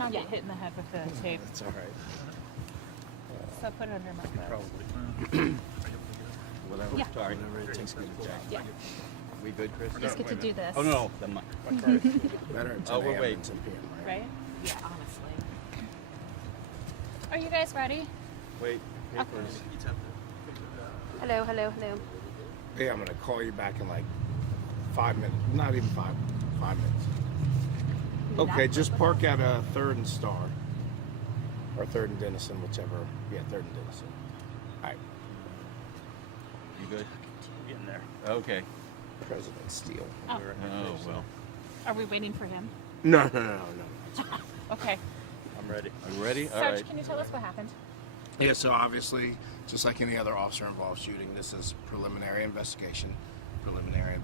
not get hit in the head with the tape. That's all right. So put it under my foot. Probably. Whatever. Yeah. Sorry. Whatever it takes me to check. Yeah. We good, Chris? We just get to do this. Oh, no. Better at 10 Oh, we're a.m. waiting. than 10 p.m., Right? Yeah, honestly. Are you guys ready? Wait. Papers. Hello, hello, hello. Hey, I'm gonna call you back in like 5 minutes. Not even 5 minutes. Okay, just park at a 3rd and Star. Or 3rd and Denison, whichever. Yeah, 3rd and Denison. Alright. You good? Getting there. Okay. President Steele. Oh. Oh, well. Are we waiting for him? No. Okay. I'm ready. Are you ready? All Sarge, right. can you tell us what happened? Yeah, so obviously, just like any other officer involved shooting, this is preliminary investigation. Preliminary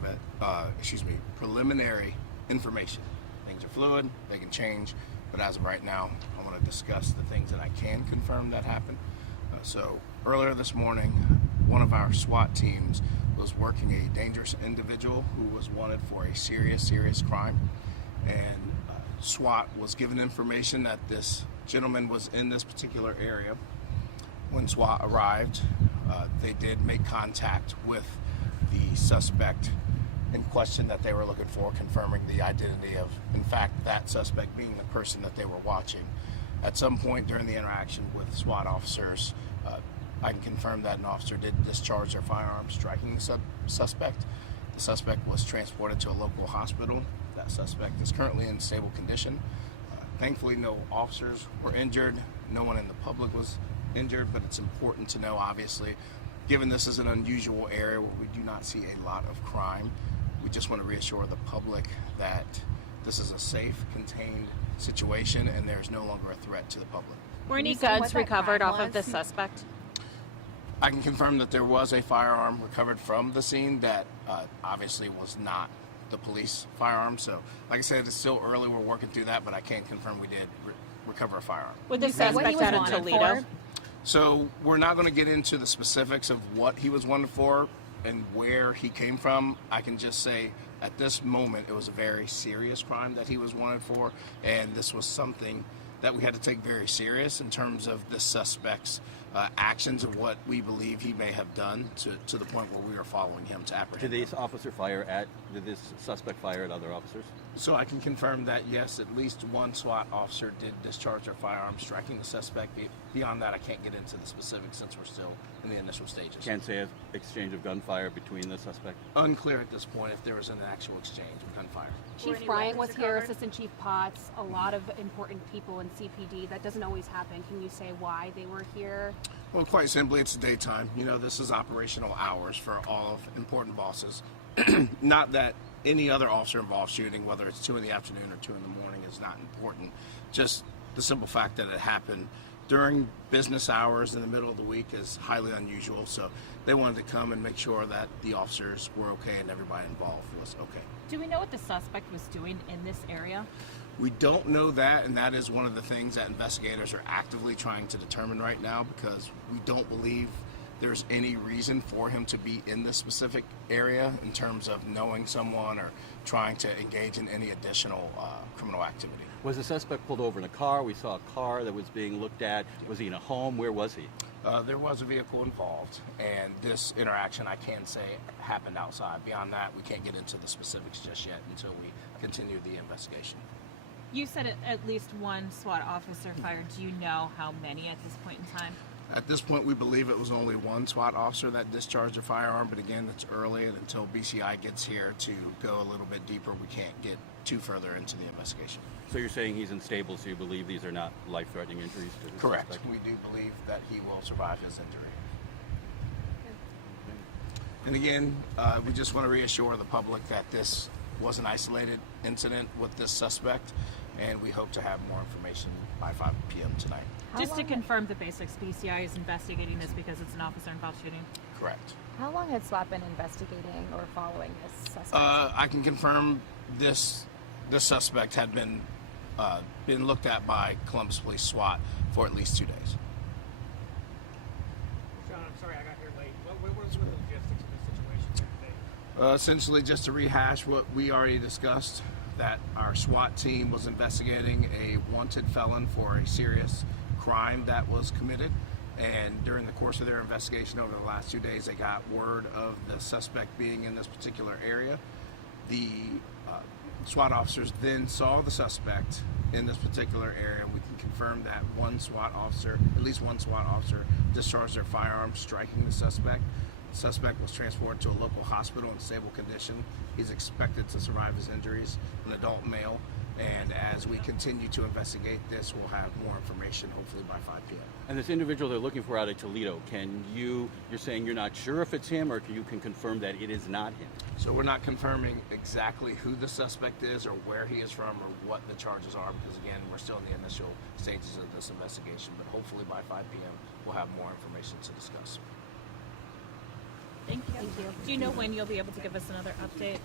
information. Things are fluid, they can change, but as of right now, I want to discuss the things that I can confirm that happened. So earlier this morning, one of our SWAT teams was working a dangerous individual who was wanted for a serious crime, and SWAT was given information that this gentleman was in this particular area. When SWAT arrived, they did make contact with the suspect in question that they were looking for, confirming the identity of, in fact, that suspect being the person that they were watching. At some point during the interaction with SWAT officers, I can confirm that an officer did discharge their firearm, striking the suspect. The suspect was transported to a local hospital. That suspect is currently in stable condition. Thankfully, no officers were injured. No one in the public was injured, but it's important to know, obviously, given this is an unusual area where we do not see a lot of crime, we just want to reassure the public that this is a safe, contained situation and there's no longer a threat to the public. Were any guns recovered off of the suspect? I can confirm that there was a firearm recovered from the scene that obviously was not the police firearm. So, like I said, it's still early. We're working through that, but I can confirm we did recover a firearm. With the suspect out of Toledo? So we're not going to get into the specifics of what he was wanted for and where he came from. I can just say at this moment it was a very serious crime that he was wanted for, and this was something that we had to take very serious in terms of the suspect's actions of what we believe he may have done to the point where we are following him to apprehend him. Did this suspect fire at other officers? So I can confirm that, yes, at least one SWAT officer did discharge their firearm, striking the suspect. Beyond that, I can't get into the specifics since we're still in the initial stages. Can't say an exchange of gunfire between the suspect? Unclear at this point if there was an actual exchange of gunfire. Chief Bryant was here, Assistant Chief Potts, a lot of important people in CPD. That doesn't always happen. Can you say why they were here? Well, quite simply, it's daytime. You know, this is operational hours for all of important bosses. Not that any other officer involved shooting, whether it's 2 in the afternoon or 2 in the morning, is not important. Just the simple fact that it happened during business hours in the middle of the week is highly unusual. So they wanted to come and make sure that the officers were okay and everybody involved was okay. Do we know what the suspect was doing in this area? We don't know that, and that is one of the things that investigators are actively trying to determine right now, because we don't believe there's any reason for him to be in this specific area in terms of knowing someone or trying to engage in any additional criminal activity. Was the suspect pulled over in a car? We saw a car that was being looked at. Was he in a home? Where was he? There was a vehicle involved, and this interaction, I can say, happened outside. Beyond that, we can't get into the specifics just yet until we continue the investigation. You said at least one SWAT officer fired. Do you know how many at this point in time? At this point, we believe it was only one SWAT officer that discharged a firearm, but again, it's early, and until BCI gets here to go a little bit deeper, we can't get too further into the investigation. So you're saying he's unstable, so you believe these are not life-threatening injuries to the Correct. suspect? We do believe that he will survive his injury. And again, we just want to reassure the public that this was an isolated incident with this suspect, and we hope to have more information by 5 p.m. tonight. Just to confirm the basics, BCI is investigating this because it's an officer-involved shooting? Correct. How long had SWAT been investigating or following this suspect? I can confirm this suspect had been looked at by Columbus Police SWAT for at least 2 days. John, I'm sorry I got here late. What was the logistics of this situation here today? Essentially, just to rehash what we already discussed, that our SWAT team was investigating a wanted felon for a serious crime that was committed. And during the course of their investigation over the last 2 days, they got word of the suspect being in this particular area. The SWAT officers then saw the suspect in this particular area. We can confirm that at least one SWAT officer discharged their firearm, striking the suspect. The suspect was transported to a local hospital in stable condition. He's expected to survive his injuries, an adult male. And as we continue to investigate this, we'll have more information hopefully by 5 p.m. And this individual they're looking for out of Toledo, you're saying you're not sure if it's him, or you can confirm that it is not him? So we're not confirming exactly who the suspect is or where he is from or what the charges are, because again, we're still in the initial stages of this investigation, but hopefully by 5 p.m. we'll have more information to discuss. Thank you. Thank you. Do you know when you'll be able to give us another update?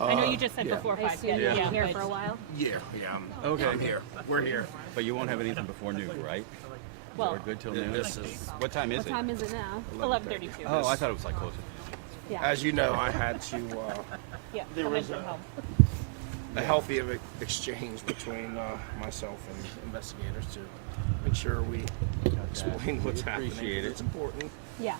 I know you just said yeah. before I 5 assume p.m. you'll Yeah, be here but- for a while. Yeah, Okay. I'm here. We're here. But you won't have anything before noon, right? Well, We're good till noon? This is, What time is What it? time is it now? 11:32. Oh, I thought it was like closer. Yeah. as you know, I had to Yeah, there come in was from a- home. a healthy exchange between myself and investigators to make sure we explain what's happening. appreciate it. It's important. Yeah.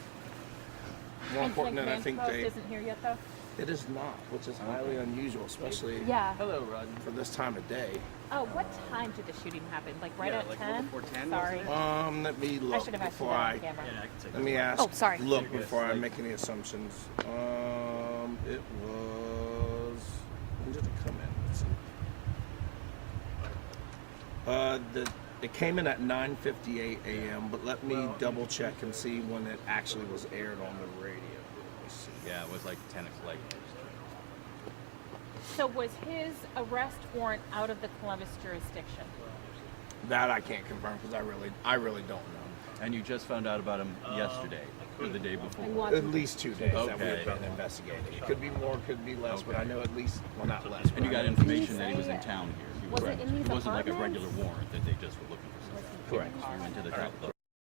More And important than I Van think Post they. isn't here yet, though. It is not, which is highly unusual, especially Yeah. Hello, Rod. for this time of day. Oh, what time did the shooting happen? Like right at 10? before 10, Sorry. Let me I look should have asked you before that I. on camera. Let me ask. Oh, sorry. Look before I make any assumptions. It was. When did it come in? Let's see. It came in at 9:58 a.m. But let me double check and see when it actually was aired on the radio. Let me see. Yeah, it was like 10 o'clock. So was his arrest warrant out of the Columbus jurisdiction? That I can't confirm because I really don't know. And you just found out about him yesterday or the day before? And want At least 2 days that we've Okay. been investigating. It could be more, could be less, but I know at least, well, not less. And you but I got know- information that he was in town here? Was it in these It wasn't like a apartments? regular warrant that they just were looking for something? Correct. You went to the